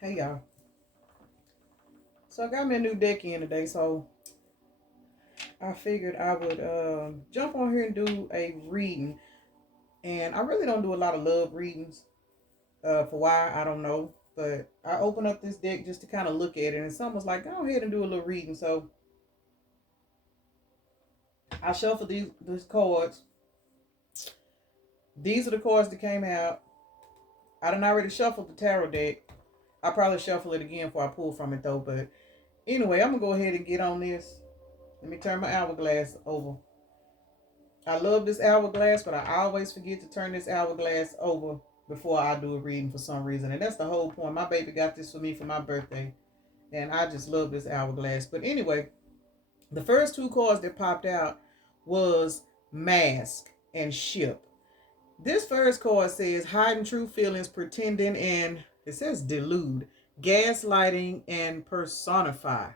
Hey y'all. So I got me a new deck in today, so I figured I would jump on here and do a reading. And I really don't do a lot of love readings. For why I don't know. But I opened up this deck just to kind of look at it, and someone was like, go ahead and do a little reading. So I shuffled these cards. These are the cards that came out. I done already shuffled the tarot deck. I'll probably shuffle it again before I pull from it though. But anyway, I'm gonna go ahead and get on this. Let me turn my hourglass over. I love this hourglass, but I always forget to turn this hourglass over before I do a reading for some reason. And that's the whole point. My baby got this for me for my birthday. And I just love this hourglass. But anyway, the first two cards that popped out was mask and ship. This first card says hiding true feelings, pretending, and it says delude, gaslighting, and personify.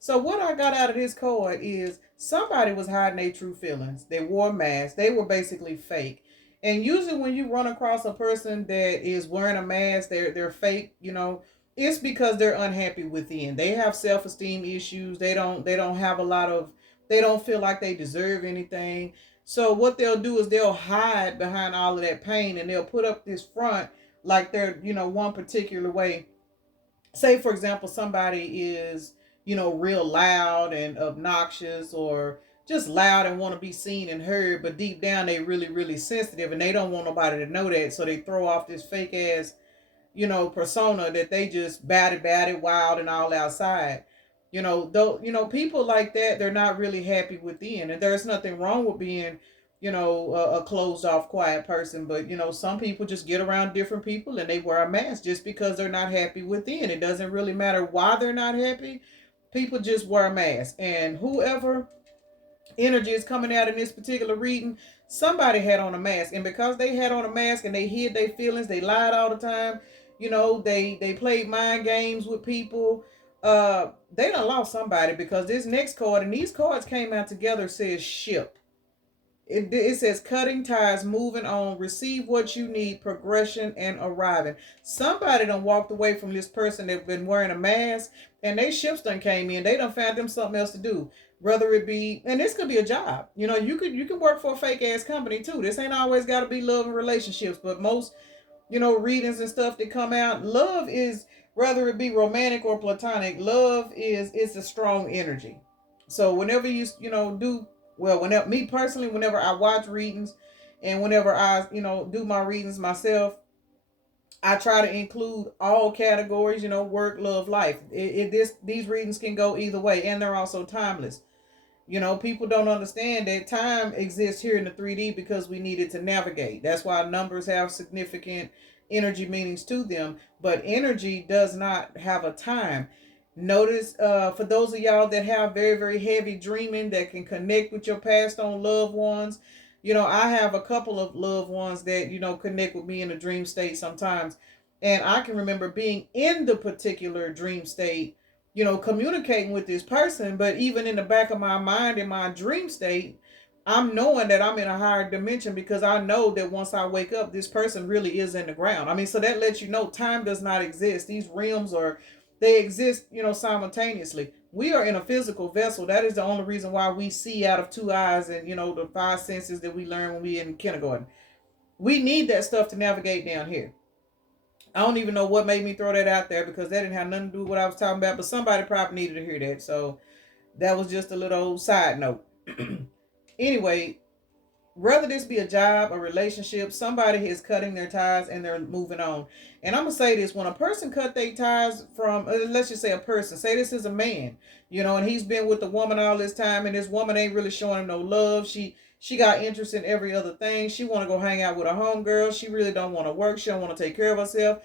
So what I got out of this card is somebody was hiding their true feelings. They wore masks. They were basically fake. And usually when you run across a person that is wearing a mask, they're fake, it's because they're unhappy within. They have self-esteem issues. They don't have a lot of they don't feel like they deserve anything. So what they'll do is they'll hide behind all of that pain and they'll put up this front like they're, one particular way. Say for example somebody is real loud and obnoxious, or just loud and want to be seen and heard, but deep down they really really sensitive and they don't want nobody to know that, so they throw off this fake ass persona that they just batted wild and all outside. Though people like that, they're not really happy within, and there's nothing wrong with being a closed off quiet person. But some people just get around different people and they wear a mask just because they're not happy within. It doesn't really matter why they're not happy. People just wear a mask, and whoever energy is coming out in this particular reading, somebody had on a mask, and because they had on a mask and they hid their feelings, they lied all the time. They played mind games with people. They done lost somebody, because this next card, and these cards came out together, says ship. It says cutting ties, moving on, receive what you need, progression, and arriving. Somebody done walked away from this person that been wearing a mask, and they ships done came in. They done found them something else to do. Whether it be, and this could be a job. You can work for a fake ass company too. This ain't always got to be love and relationships, but most readings and stuff that come out, love is, whether it be romantic or platonic, love is it's a strong energy. So whenever do well, whenever me personally, whenever I watch readings and whenever I do my readings myself, I try to include all categories, work, love, life. These readings can go either way, and they're also timeless. People don't understand that time exists here in the 3D because we needed to navigate. That's why numbers have significant energy meanings to them, but energy does not have a time. Notice, for those of y'all that have very, very heavy dreaming, that can connect with your past on loved ones, I have a couple of loved ones that, connect with me in a dream state sometimes. And I can remember being in the particular dream state, communicating with this person, but even in the back of my mind, in my dream state, I'm knowing that I'm in a higher dimension, because I know that once I wake up, this person really is in the ground. I mean, so that lets you know time does not exist. These realms are, they exist, simultaneously. We are in a physical vessel. That is the only reason why we see out of two eyes, and the five senses that we learn when we in kindergarten. We need that stuff to navigate down here. I don't even know what made me throw that out there, because that didn't have nothing to do with what I was talking about, but somebody probably needed to hear that. So that was just a little side note. Anyway, whether this be a job, a relationship, somebody is cutting their ties and they're moving on. And I'm gonna say this: when a person cut their ties from, let's just say a person, say this is a man, and he's been with the woman all this time, and this woman ain't really showing him no love. She got interest in every other thing. She want to go hang out with a homegirl. She really don't want to work. She don't want to take care of herself.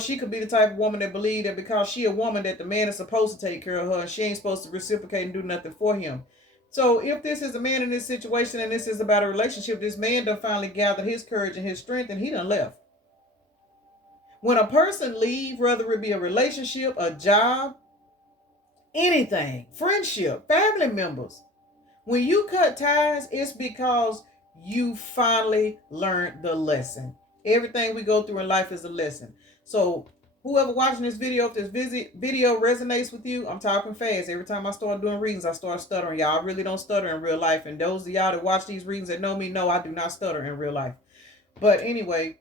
She could be the type of woman that believe that because she a woman, that the man is supposed to take care of her, and she ain't supposed to reciprocate and do nothing for him. So if this is a man in this situation, and this is about a relationship, this man done finally gathered his courage and his strength, and he done left. When a person leave, whether it be a relationship, a job, anything, friendship, family members, when you cut ties, it's because you finally learned the lesson. Everything we go through in life is a lesson. So Whoever watching this video, if this video resonates with you, I'm talking fast. Every time I start doing readings, I start stuttering. Y'all, I really don't stutter in real life. And those of y'all that watch these readings that know me know I do not stutter in real life. But anyway,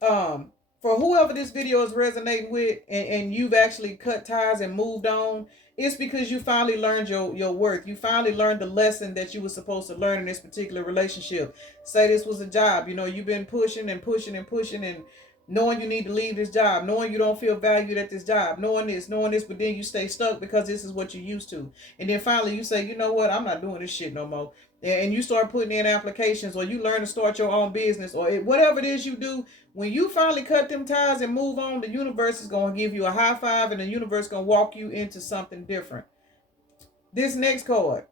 for whoever this video is resonating with, and you've actually cut ties and moved on, it's because you finally learned your worth. You finally learned the lesson that you were supposed to learn in this particular relationship. Say this was a job. You've been pushing and pushing and pushing, and knowing you need to leave this job, knowing you don't feel valued at this job, knowing this, but then you stay stuck because this is what you're used to. And then finally you say, you know what, I'm not doing this shit no more. And you start putting in applications, or you learn to start your own business, or whatever it is you do. When you finally cut them ties and move on, the universe is going to give you a high five, and the universe is going to walk you into something different. This next card,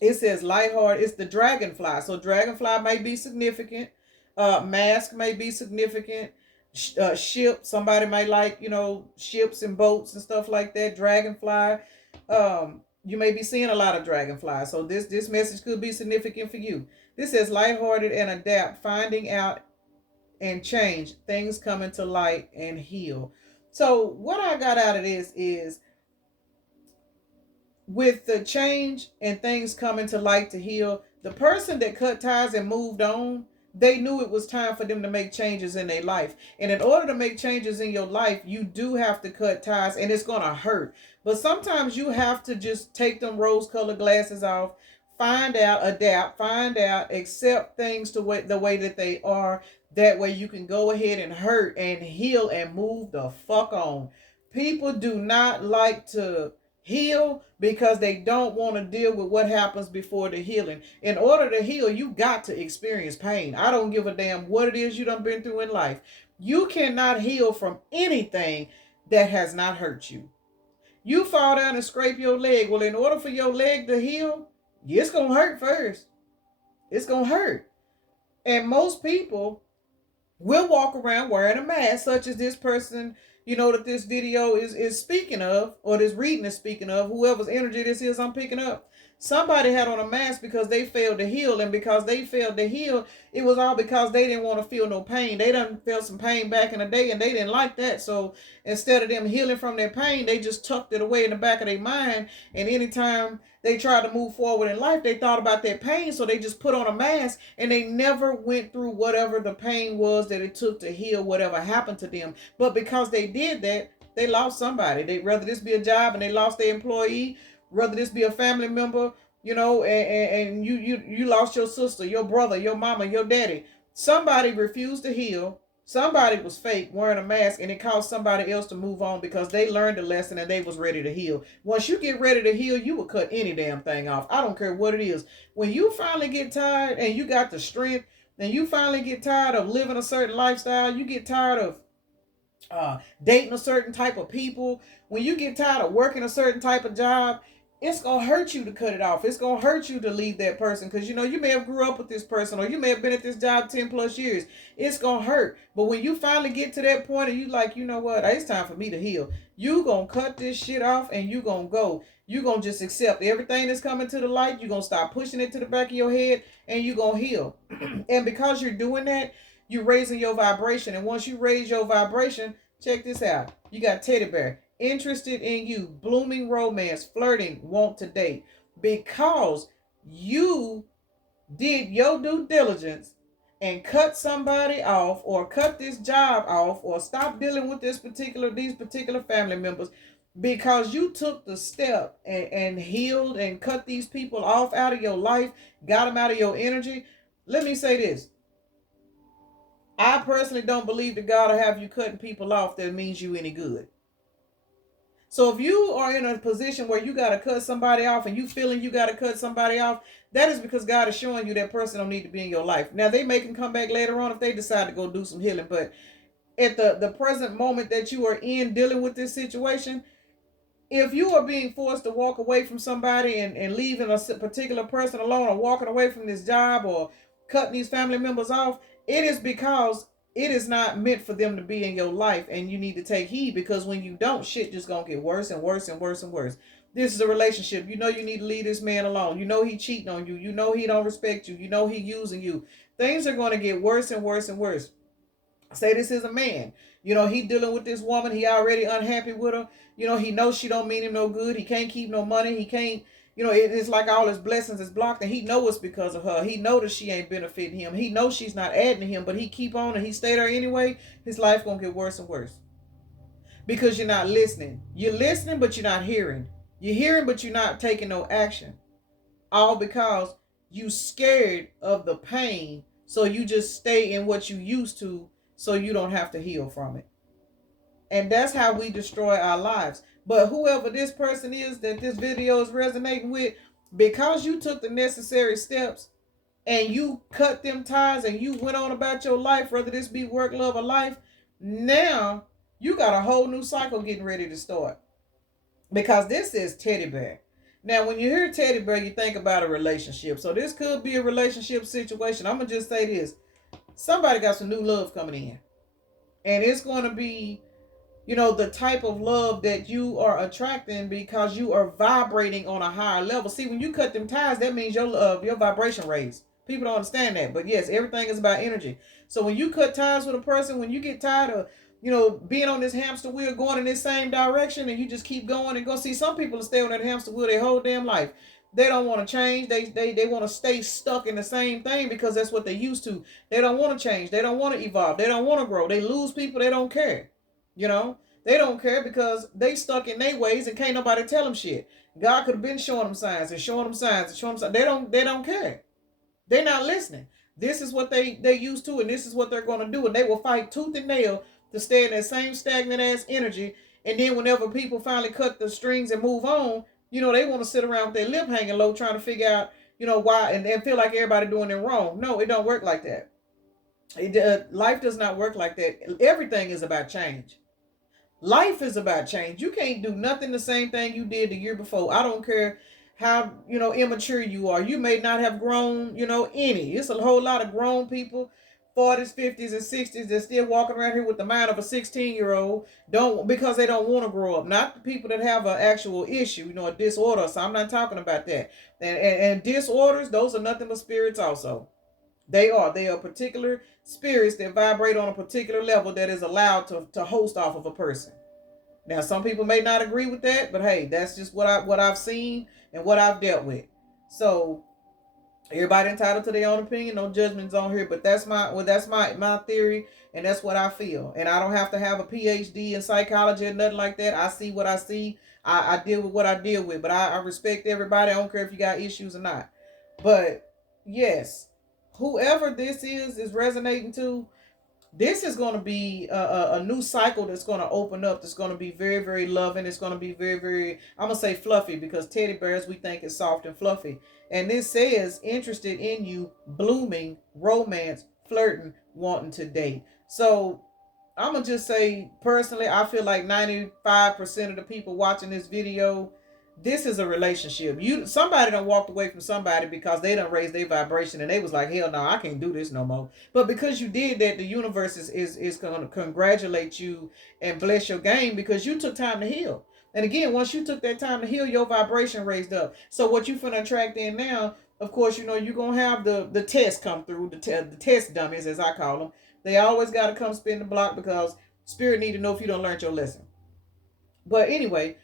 it says lighthearted. It's the dragonfly. So dragonfly may be significant. Mask may be significant. Ship, somebody might like, ships and boats and stuff like that. Dragonfly. You may be seeing a lot of dragonflies. So this message could be significant for you. This says lighthearted and adapt, finding out and change, things coming to light and heal. So what I got out of this is, with the change and things coming to light to heal, the person that cut ties and moved on, they knew it was time for them to make changes in their life. And in order to make changes in your life, you do have to cut ties, and it's going to hurt. But sometimes you have to just take them rose-colored glasses off, find out, adapt, find out, accept things the way that they are. That way you can go ahead and hurt and heal and move the fuck on. People do not like to heal because they don't want to deal with what happens before the healing. In order to heal, you got to experience pain. I don't give a damn what it is you done been through in life. You cannot heal from anything that has not hurt you. You fall down and scrape your leg. Well, in order for your leg to heal, it's going to hurt first. It's going to hurt. And most people will walk around wearing a mask, such as this person, that this video is speaking of, or this reading is speaking of. Whoever's energy this is, I'm picking up. Somebody had on a mask because they failed to heal, and because they failed to heal, it was all because they didn't want to feel no pain. They done felt some pain back in the day, and they didn't like that. So instead of them healing from their pain, they just tucked it away in the back of their mind. And anytime they tried to move forward in life, they thought about their pain, so they just put on a mask, and they never went through whatever the pain was that it took to heal whatever happened to them. But because they did that, they lost somebody. Whether this be a job and they lost their employee, whether this be a family member, and you lost your sister, your brother, your mama, your daddy. Somebody refused to heal. Somebody was fake wearing a mask, and it caused somebody else to move on because they learned the lesson and they was ready to heal. Once you get ready to heal, you will cut any damn thing off. I don't care what it is. When you finally get tired and you got the strength, and you finally get tired of living a certain lifestyle, you get tired of dating a certain type of people, when you get tired of working a certain type of job, it's going to hurt you to cut it off. It's going to hurt you to leave that person because, you may have grew up with this person, or you may have been at this job 10 plus years. It's going to hurt. But when you finally get to that point and you like, you know what, it's time for me to heal, you going to cut this shit off and you going to go. You going to just accept everything that's coming to the light. You going to stop pushing it to the back of your head, and you going to heal. And because you're doing that, you're raising your vibration. And once you raise your vibration, check this out. You got teddy bear. Interested in you, blooming romance, flirting, want to date, because you did your due diligence and cut somebody off, or cut this job off, or stop dealing with these particular family members, because you took the step and healed and cut these people off out of your life, got them out of your energy. Let me say this. I personally don't believe that God will have you cutting people off that means you any good. So if you are in a position where you got to cut somebody off, and you feeling you got to cut somebody off, that is because God is showing you that person don't need to be in your life. Now, they may can come back later on if they decide to go do some healing. But at the present moment that you are in dealing with this situation, if you are being forced to walk away from somebody and leaving a particular person alone, or walking away from this job, or cutting these family members off, it is because it is not meant for them to be in your life, and you need to take heed, because when you don't, shit just gonna get worse and worse and worse and worse. This is a relationship. You need to leave this man alone. He cheating on you. He don't respect you. He using you. Things are going to get worse and worse and worse. Say this is a man. He dealing with this woman. He already unhappy with her. He knows she don't mean him no good. He can't keep no money. He can't, it's like all his blessings is blocked, and he know it's because of her. He know that she ain't benefiting him. He knows she's not adding to him, but he keep on and he stay there anyway. His life gonna get worse and worse because you're not listening. You're listening, but you're not hearing. You're hearing, but you're not taking no action. All because you scared of the pain, so you just stay in what you used to, so you don't have to heal from it. And that's how we destroy our lives. But whoever this person is that this video is resonating with, because you took the necessary steps and you cut them ties and you went on about your life, whether this be work, love, or life, now you got a whole new cycle getting ready to start. Because this is teddy bear. Now, when you hear teddy bear, you think about a relationship. So this could be a relationship situation. I'm going to just say this. Somebody got some new love coming in. And it's going to be, the type of love that you are attracting because you are vibrating on a higher level. See, when you cut them ties, that means your vibration raised. People don't understand that. But yes, everything is about energy. So when you cut ties with a person, when you get tired of, being on this hamster wheel going in this same direction and you just keep going and go. See, some people stay on that hamster wheel their whole damn life. They don't want to change. They want to stay stuck in the same thing because that's what they used to. They don't want to change. They don't want to evolve. They don't want to grow. They lose people. They don't care. They don't care because they stuck in their ways and can't nobody tell them shit. God could have been showing them signs and showing them signs and showing them signs. They don't care. They're not listening. This is what they used to, and this is what they're going to do. And they will fight tooth and nail to stay in that same stagnant ass energy. And then whenever people finally cut the strings and move on, they want to sit around with their lip hanging low trying to figure out, why, and feel like everybody doing it wrong. No, it don't work like that. Life does not work like that. Everything is about change. Life is about change. You can't do nothing the same thing you did the year before. I don't care how, immature you are. You may not have grown, any. It's a whole lot of grown people, 40s, 50s, and 60s that's still walking around here with the mind of a 16-year-old, because they don't want to grow up. Not the people that have an actual issue, a disorder. So I'm not talking about that. And disorders, those are nothing but spirits also. They are particular spirits that vibrate on a particular level that is allowed to host off of a person. Now, some people may not agree with that, but hey, that's just what I've seen and what I've dealt with. So everybody entitled to their own opinion, no judgments on here, but that's my theory, and that's what I feel. And I don't have to have a PhD in psychology or nothing like that. I see what I see. I deal with what I deal with, but I respect everybody. I don't care if you got issues or not. But yes, whoever this is resonating to, this is going to be a new cycle that's going to open up. That's going to be very, very loving. It's going to be very, very, I'm going to say fluffy, because teddy bears we think is soft and fluffy. And this says interested in you, blooming, romance, flirting, wanting to date. So I'm going to just say, personally, I feel like 95% of the people watching this video, this is a relationship. Somebody done walked away from somebody because they done raised their vibration and they was like, hell no, I can't do this no more. But because you did that, the universe is going to congratulate you and bless your game because you took time to heal. And again, once you took that time to heal, your vibration raised up. So what you finna attract in now, of course, you're going to have the test come through, the test dummies, as I call them. They always got to come spin the block because spirit need to know if you don't learn your lesson. But anyway,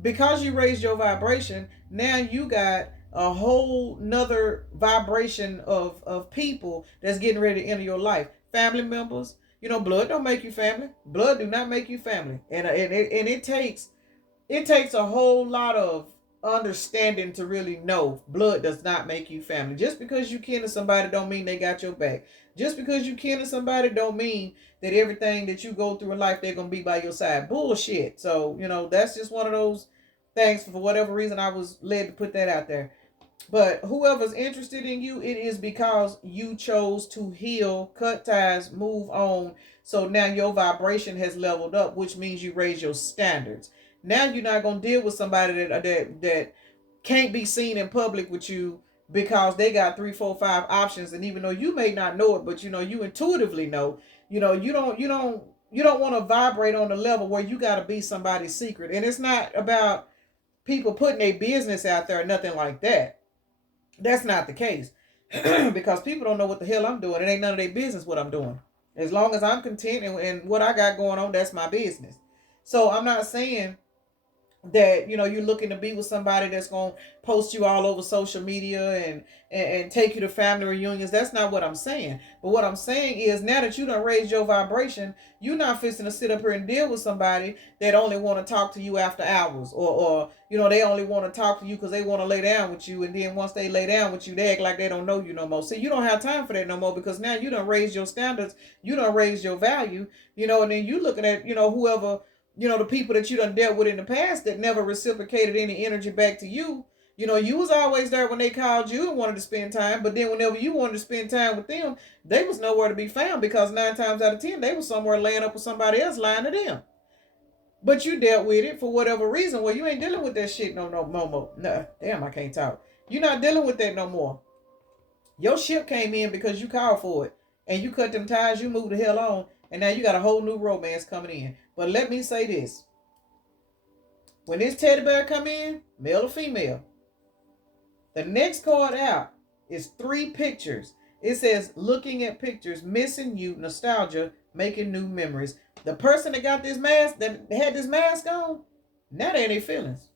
because you raised your vibration, now you got a whole nother vibration of people that's getting ready to enter your life. Family members, blood don't make you family. Blood do not make you family. And it takes a whole lot of understanding to really know blood does not make you family. Just because you kin to somebody don't mean they got your back. Just because you kin to somebody don't mean that everything that you go through in life, they're going to be by your side. Bullshit. So, that's just one of those things. For whatever reason, I was led to put that out there. But whoever's interested in you, it is because you chose to heal, cut ties, move on. So now your vibration has leveled up, which means you raise your standards. Now you're not going to deal with somebody that can't be seen in public with you because they got 3, 4, 5 options. And even though you may not know it, but you intuitively know, you don't want to vibrate on the level where you got to be somebody's secret. And it's not about people putting their business out there or nothing like that. That's not the case. Because people don't know what the hell I'm doing. It ain't none of their business what I'm doing. As long as I'm content and what I got going on, that's my business. So I'm not saying that you're looking to be with somebody that's going to post you all over social media and take you to family reunions. That's not what I'm saying. But what I'm saying is, now that you done raised your vibration, you're not fixing to sit up here and deal with somebody that only want to talk to you after hours, or they only want to talk to you because they want to lay down with you, and then once they lay down with you, they act like they don't know you no more. See, you don't have time for that no more, because now you done raised your standards, you done raised your value, and then you looking at whoever, the people that you done dealt with in the past that never reciprocated any energy back to you. You was always there when they called you and wanted to spend time, but then whenever you wanted to spend time with them, they was nowhere to be found, because 9 times out of 10, they was somewhere laying up with somebody else lying to them. But you dealt with it for whatever reason. Well, you ain't dealing with that shit no more. Nah, damn, I can't talk. You're not dealing with that no more. Your ship came in because you called for it, and you cut them ties, you moved the hell on, and now you got a whole new romance coming in. But let me say this. When this teddy bear come in, male or female, the next card out is 3 pictures. It says, looking at pictures, missing you, nostalgia, making new memories. The person that got this mask, that had this mask on, now they ain't their feelings.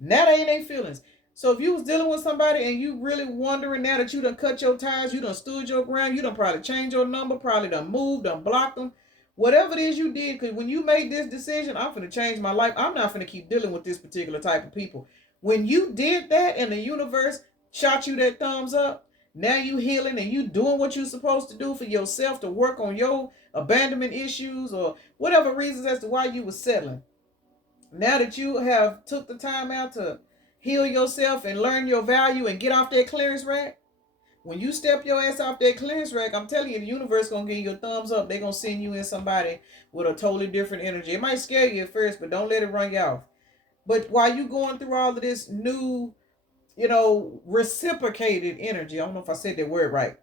Now they ain't their feelings. So if you was dealing with somebody and you really wondering, now that you done cut your ties, you done stood your ground, you done probably changed your number, probably done moved, done blocked them, whatever it is you did, because when you made this decision, I'm finna change my life, I'm not finna keep dealing with this particular type of people. When you did that and the universe shot you that thumbs up, now you healing and you doing what you're supposed to do for yourself to work on your abandonment issues or whatever reasons as to why you was settling. Now that you have took the time out to heal yourself and learn your value and get off that clearance rack, when you step your ass off that clearance rack, I'm telling you, the universe gonna give you a thumbs up. They're gonna send you in somebody with a totally different energy. It might scare you at first, but don't let it run you off. But while you going through all of this new, reciprocated energy, I don't know if I said that word right.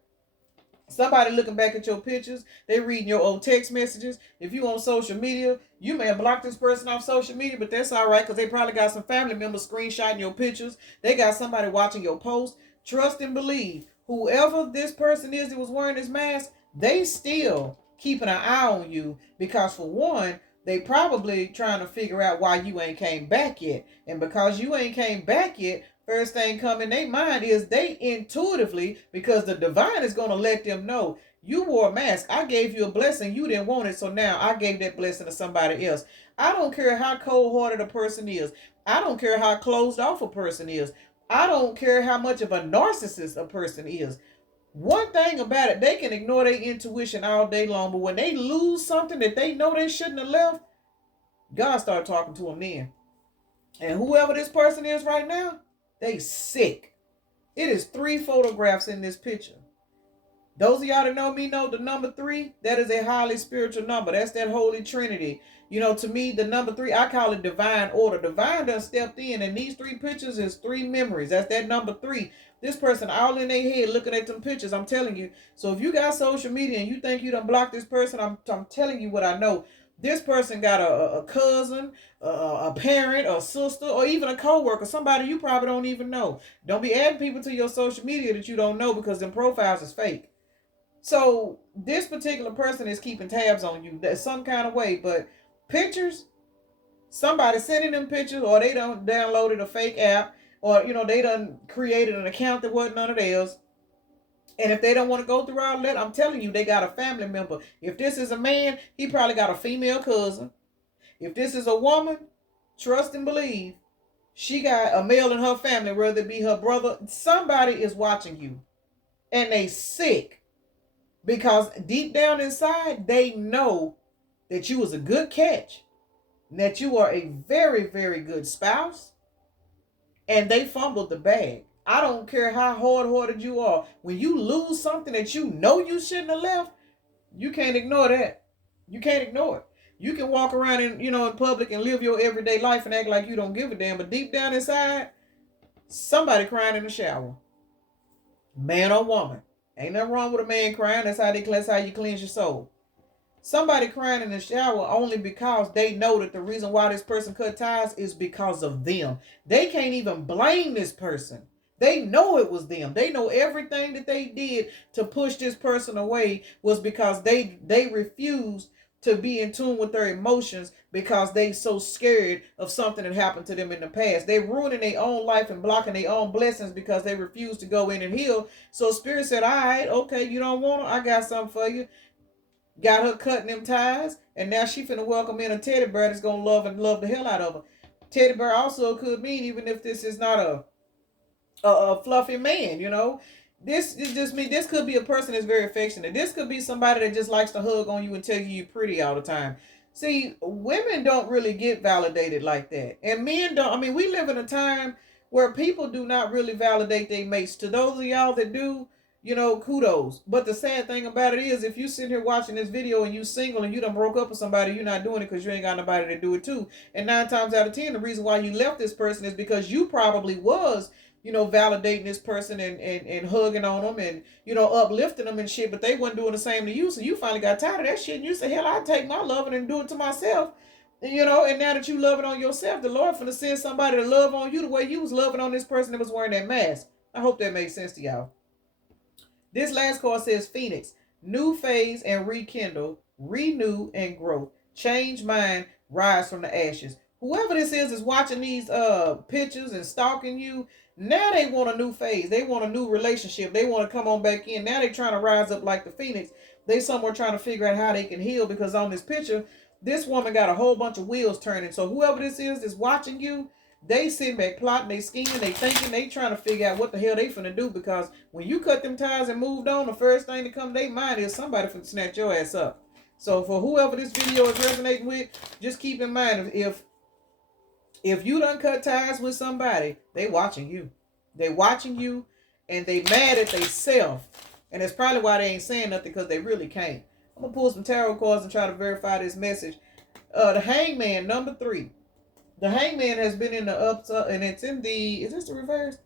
Somebody looking back at your pictures, they reading your old text messages. If you on social media, you may have blocked this person off social media, but that's all right, because they probably got some family members screenshotting your pictures. They got somebody watching your posts. Trust and believe, whoever this person is that was wearing this mask, they still keeping an eye on you, because for one, they probably trying to figure out why you ain't came back yet. And because you ain't came back yet, first thing come in their mind is they intuitively, because the divine is going to let them know, you wore a mask. I gave you a blessing. You didn't want it. So now I gave that blessing to somebody else. I don't care how cold-hearted a person is. I don't care how closed off a person is. I don't care how much of a narcissist a person is. One thing about it, they can ignore their intuition all day long, but when they lose something that they know they shouldn't have left, God started talking to them then. And whoever this person is right now, they sick. It is 3 photographs in this picture. Those of y'all that know me know the number 3, that is a highly spiritual number. That's that Holy Trinity. To me, the number 3, I call it divine order. Divine done stepped in, and these 3 pictures is 3 memories. That's that number 3. This person all in their head looking at them pictures, I'm telling you. So if you got social media and you think you done blocked this person, I'm telling you what I know. This person got a cousin, a parent, a sister, or even a co-worker, somebody you probably don't even know. Don't be adding people to your social media that you don't know, because them profiles is fake. So this particular person is keeping tabs on you some kind of way, but pictures, somebody sending them pictures, or they done downloaded a fake app, or they done created an account that wasn't none of theirs. And if they don't want to go through all that, I'm telling you, they got a family member. If this is a man, he probably got a female cousin. If this is a woman, trust and believe, she got a male in her family, whether it be her brother. Somebody is watching you, and they sick, because deep down inside, they know that you was a good catch, that you are a very, very good spouse, and they fumbled the bag. I don't care how hard-hearted you are. When you lose something that you know you shouldn't have left, you can't ignore that. You can't ignore it. You can walk around in public and live your everyday life and act like you don't give a damn, but deep down inside, somebody crying in the shower. Man or woman. Ain't nothing wrong with a man crying. That's how you cleanse your soul. Somebody crying in the shower only because they know that the reason why this person cut ties is because of them. They can't even blame this person. They know it was them. They know everything that they did to push this person away was because they refused to be in tune with their emotions because they so scared of something that happened to them in the past. They ruining their own life and blocking their own blessings because they refuse to go in and heal. So Spirit said, all right, okay, you don't want her? I got something for you. Got her cutting them ties, and now she finna welcome in a teddy bear that's gonna love the hell out of her. Teddy bear also could mean, even if this is not a fluffy man, you know. This is just me. This could be a person that's very affectionate. This could be somebody that just likes to hug on you and tell you you're pretty all the time. See, women don't really get validated like that. And men don't. I mean, we live in a time where people do not really validate their mates. To those of y'all that do, you know, kudos. But the sad thing about it is, if you sit here watching this video and you single and you done broke up with somebody, you're not doing it because you ain't got nobody to do it too. And 9 times out of 10, the reason why you left this person is because you probably was, you know, validating this person and hugging on them and, you know, uplifting them and shit, but they wasn't doing the same to you. So you finally got tired of that shit and you said, hell, I'll take my loving and do it to myself. And, you know, and now that you love it on yourself, the Lord finna send somebody to love on you the way you was loving on this person that was wearing that mask. I hope that makes sense to y'all. This last card says Phoenix, new phase and rekindle, renew and grow, change mind, rise from the ashes. Whoever this is watching these pictures and stalking you. Now they want a new phase. They want a new relationship. They want to come on back in. Now they trying to rise up like the Phoenix. They somewhere trying to figure out how they can heal, because on this picture, this woman got a whole bunch of wheels turning. So whoever this is that's watching you, they sitting back plotting, they scheming, they thinking, they trying to figure out what the hell they finna do, because when you cut them ties and moved on, the first thing to come to their mind is somebody finna snatch your ass up. So for whoever this video is resonating with, just keep in mind, if you done cut ties with somebody, they watching you. They watching you, and they mad at themselves. And that's probably why they ain't saying nothing, because they really can't. I'm going to pull some tarot cards and try to verify this message. The Hangman, number 3. The Hangman has been in the up, and it's in the, is this the reverse?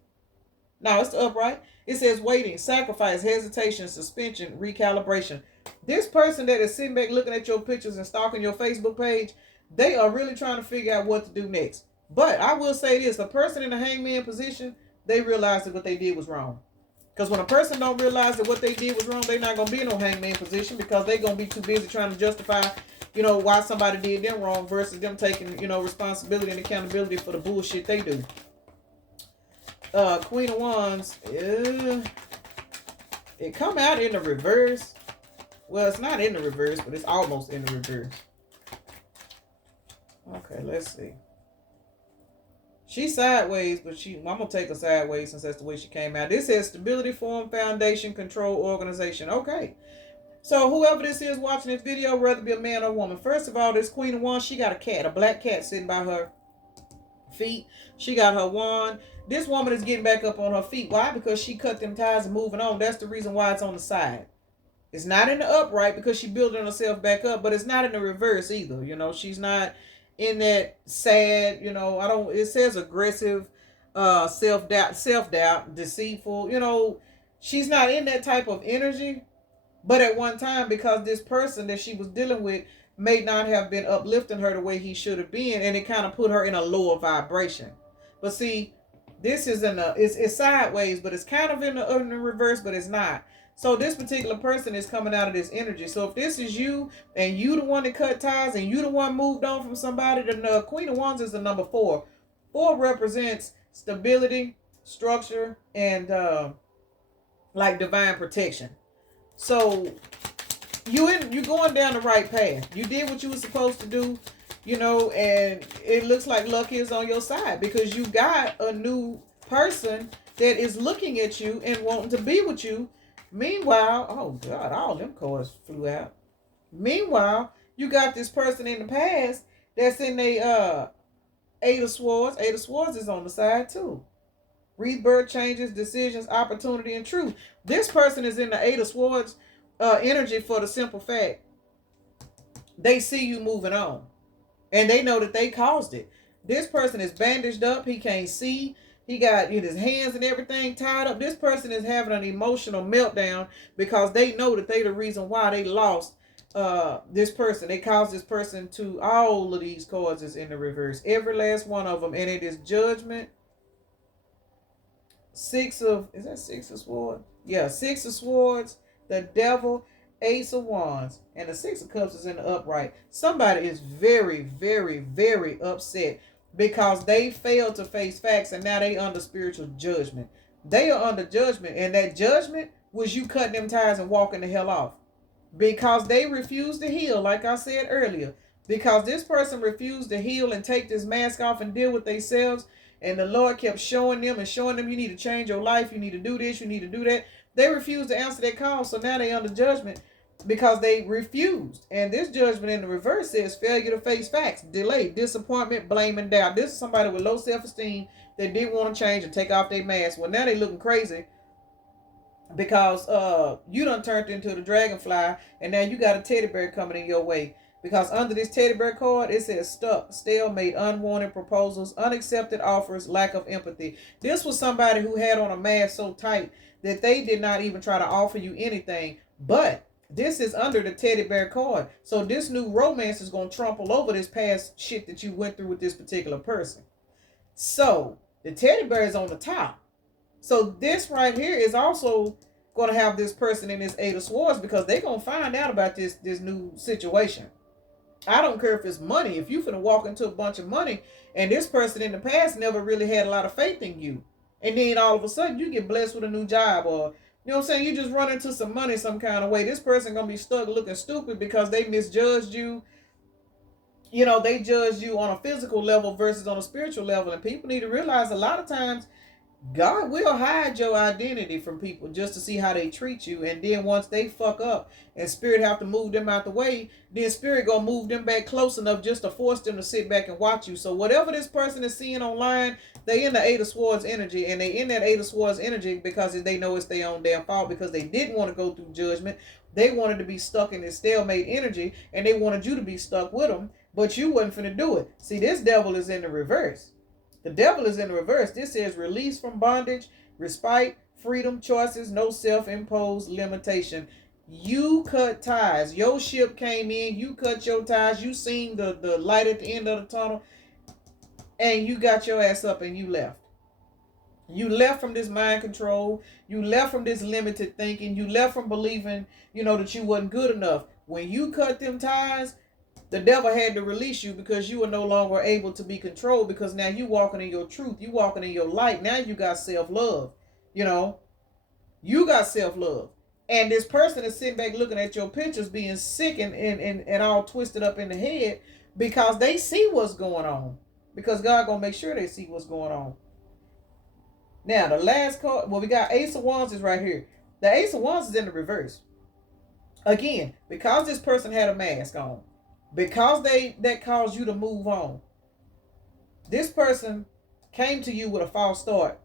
No, it's the upright. It says waiting, sacrifice, hesitation, suspension, recalibration. This person that is sitting back looking at your pictures and stalking your Facebook page, they are really trying to figure out what to do next. But I will say this, a person in the hangman position, they realize that what they did was wrong. Because when a person don't realize that what they did was wrong, they're not going to be in no hangman position, because they're going to be too busy trying to justify, you know, why somebody did them wrong versus them taking, you know, responsibility and accountability for the bullshit they do. Queen of Wands, it come out in the reverse. Well, it's not in the reverse, but it's almost in the reverse. Okay, let's see. She's sideways, but I'm going to take her sideways since that's the way she came out. This says stability, form, foundation, control, organization. Okay. So whoever this is watching this video, whether it be a man or a woman, first of all, this Queen of Wands, she got a cat, a black cat sitting by her feet. She got her wand. This woman is getting back up on her feet. Why? Because she cut them ties and moving on. That's the reason why it's on the side. It's not in the upright because she's building herself back up, but it's not in the reverse either. You know, she's not in that sad, you know, it says aggressive, self-doubt, deceitful, you know, she's not in that type of energy. But at one time, because this person that she was dealing with may not have been uplifting her the way he should have been, and it kind of put her in a lower vibration. But see, this is it's sideways, but it's kind of in the reverse, but it's not. So this particular person is coming out of this energy. So if this is you, and you the one that cut ties, and you the one moved on from somebody, then the Queen of Wands is the number 4. 4 represents stability, structure, and like divine protection. So you're going down the right path. You did what you were supposed to do, you know, and it looks like luck is on your side, because you got a new person that is looking at you and wanting to be with you. Meanwhile, oh God, all them cards flew out. Meanwhile, you got this person in the past that's in a 8 of Swords. 8 of Swords is on the side too. Rebirth, changes, decisions, opportunity, and truth. This person is in the 8 of Swords energy for the simple fact they see you moving on, and they know that they caused it. This person is bandaged up. He can't see. He got his hands and everything tied up. This person is having an emotional meltdown because they know that they the reason why they lost this person. They caused this person to, all of these cards is in the reverse. Every last one of them. And it is judgment, is that Six of Swords? Yeah, Six of Swords, the Devil, Ace of Wands, and the Six of Cups is in the upright. Somebody is very, very, very upset because they failed to face facts and now they under spiritual judgment. They are under judgment, and that judgment was you cutting them ties and walking the hell off. Because they refused to heal, like I said earlier. Because this person refused to heal and take this mask off and deal with themselves, and the Lord kept showing them and showing them, you need to change your life, you need to do this, you need to do that. They refused to answer that call, so now they under judgment because they refused. And this judgment in the reverse says failure to face facts, delay, disappointment, blame, and doubt. This is somebody with low self-esteem that didn't want to change and take off their mask. Well, now they looking crazy because you done turned into the dragonfly, and now you got a teddy bear coming in your way. Because under this teddy bear card, it says stuck, stalemate, unwanted proposals, unaccepted offers, lack of empathy. This was somebody who had on a mask so tight that they did not even try to offer you anything. But this is under the teddy bear card. So this new romance is going to trample over this past shit that you went through with this particular person. So the teddy bear is on the top. So this right here is also going to have this person in this Eight of Swords because they're going to find out about this new situation. I don't care if it's money. If you finna walk into a bunch of money and this person in the past never really had a lot of faith in you, and then all of a sudden you get blessed with a new job, or you know what I'm saying, you just run into some money some kind of way, this person gonna be stuck looking stupid because they misjudged you. You know, they judged you on a physical level versus on a spiritual level. And people need to realize a lot of times God will hide your identity from people just to see how they treat you. And then once they fuck up and spirit have to move them out the way, then spirit gonna move them back close enough just to force them to sit back and watch you. So whatever this person is seeing online, they in the Eight of Swords energy, and they in that Eight of Swords energy because they know it's their own damn fault, because they didn't want to go through judgment. They wanted to be stuck in this stalemate energy, and they wanted you to be stuck with them, but you wasn't finna do it. See, this devil is in the reverse. The devil is in the reverse. This says release from bondage, respite, freedom, choices, no self-imposed limitation. You cut ties. Your ship came in. You cut your ties. You seen the light at the end of the tunnel. And you got your ass up and you left. You left from this mind control. You left from this limited thinking. You left from believing, that you wasn't good enough. When you cut them ties, the devil had to release you because you were no longer able to be controlled, because now you walking in your truth. You walking in your light. Now you got self-love. You got self-love. And this person is sitting back looking at your pictures being sick and all twisted up in the head because they see what's going on. Because God going to make sure they see what's going on. Now, the last card, we got Ace of Wands is right here. The Ace of Wands is in the reverse. Again, because this person had a mask on, because that caused you to move on, this person came to you with a false start.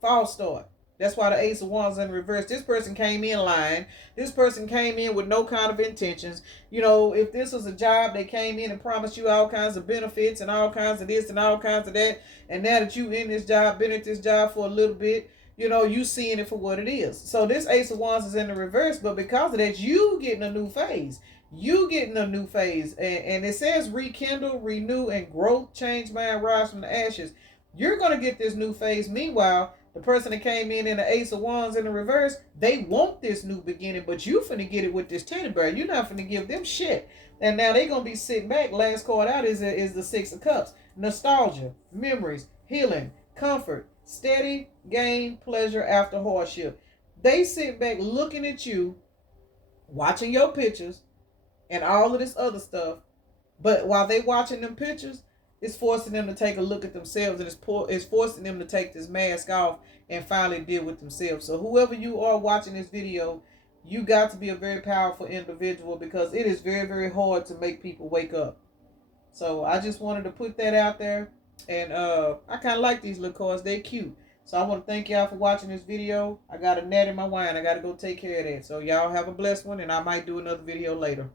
False start. That's why the Ace of Wands in reverse. This person came in lying. This person came in with no kind of intentions. If this was a job, they came in and promised you all kinds of benefits and all kinds of this and all kinds of that. And now that you in this job, been at this job for a little bit, you seeing it for what it is. So this Ace of Wands is in the reverse, but because of that, you getting a new phase. You getting a new phase. And it says rekindle, renew, and growth, change mind, rise from the ashes. You're going to get this new phase. Meanwhile, the person that came in the Ace of Wands in the reverse, they want this new beginning, but you finna get it with this teddy bear. You're not finna give them shit. And now they going to be sitting back. Last card out is the Six of Cups. Nostalgia, memories, healing, comfort, steady, gain, pleasure after hardship. They sit back looking at you, watching your pictures, and all of this other stuff. But while they watching them pictures, it's forcing them to take a look at themselves, and it's forcing them to take this mask off and finally deal with themselves. So whoever you are watching this video, you got to be a very powerful individual, because it is very, very hard to make people wake up. So I just wanted to put that out there. And I kind of like these little cards. They're cute. So I want to thank y'all for watching this video. I got a gnat in my wine. I got to go take care of that. So y'all have a blessed one, and I might do another video later.